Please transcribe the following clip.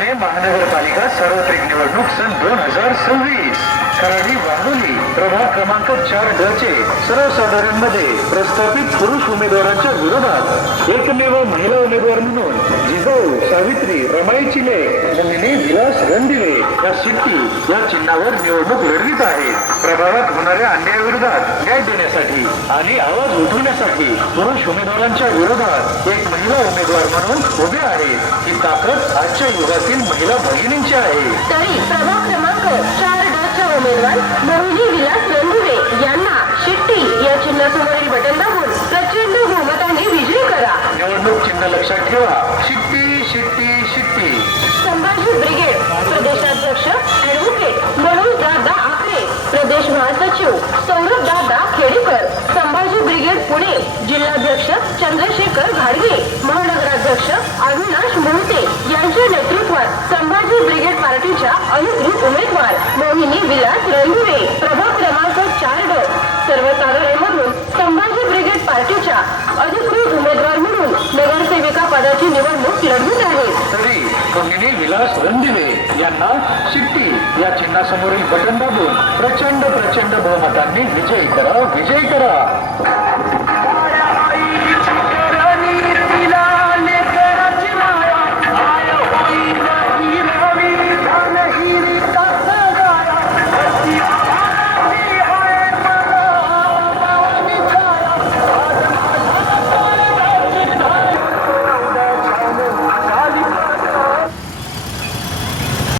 पुणे महानगरपालिका सार्वत्रिक निवडणूक सन दोन हजार सव्वीस. खराडी वाघोली प्रभाग क्रमांक चार ड सर्वसाधारणमध्ये सर्वसाधारणमध्ये प्रस्थापित पुरुष उमेदवारांच्या विरोधात एकमेव महिला उमेदवार म्हणून जिजाऊ सावित्री रमाई चिले नंदिनी विलास रणदिवे या सिटी या चिन्हावर निवडणूक लढवीत आहे. प्रभागात होणाऱ्या अन्यायाविरोधात न्याय देण्यासाठी आणि आवाज उठवण्यासाठी पुरुष उमेदवारांच्या विरोधात एक उमेदवार म्हणून उभे आहेत ही ताकद आजच्या युगातील महिला भगिनींची आहे. तरी प्रभाग क्रमांक चार ड उमेदवार मोहिनी विलास रणदिवे यांना शिट्टी या चिन्हासमोरील बटन दाबून प्रचंड बहुमताने विजयी करा. निवडणूक चिन्ह लक्षात ठेवा. शिट्टी शिट्टी शिट्टी. संभाजी ब्रिगेड प्रदेशाध्यक्ष ऍडव्होकेट मनोज दादा आखरे प्रदेश महासचिव सौरभ दादा खेडेकर संभाजी ब्रिगेड पुणे जिल्हाध्यक्ष चंद्रशेखर घाडगे अध्यक्ष अविनाश मोहिते यांच्या नेतृत्वात संभाजी ब्रिगेड पार्टीच्या अधिकृत उमेदवार मोहिनी विलास रणदिवे प्रभाग क्रमांक चार ड सर्वसाधारणमधून संभाजी ब्रिगेड पार्टीच्या अधिकृत उमेदवार म्हणून नगरसेविका पदाची निवडणूक लढवत आहेत तरी मोहिनी विलास रणदिवे यांना शिट्टी या चिन्हासमोरील बटन दाबून प्रचंड प्रचंड बहुमतांनी विजयी करा विजयी करा.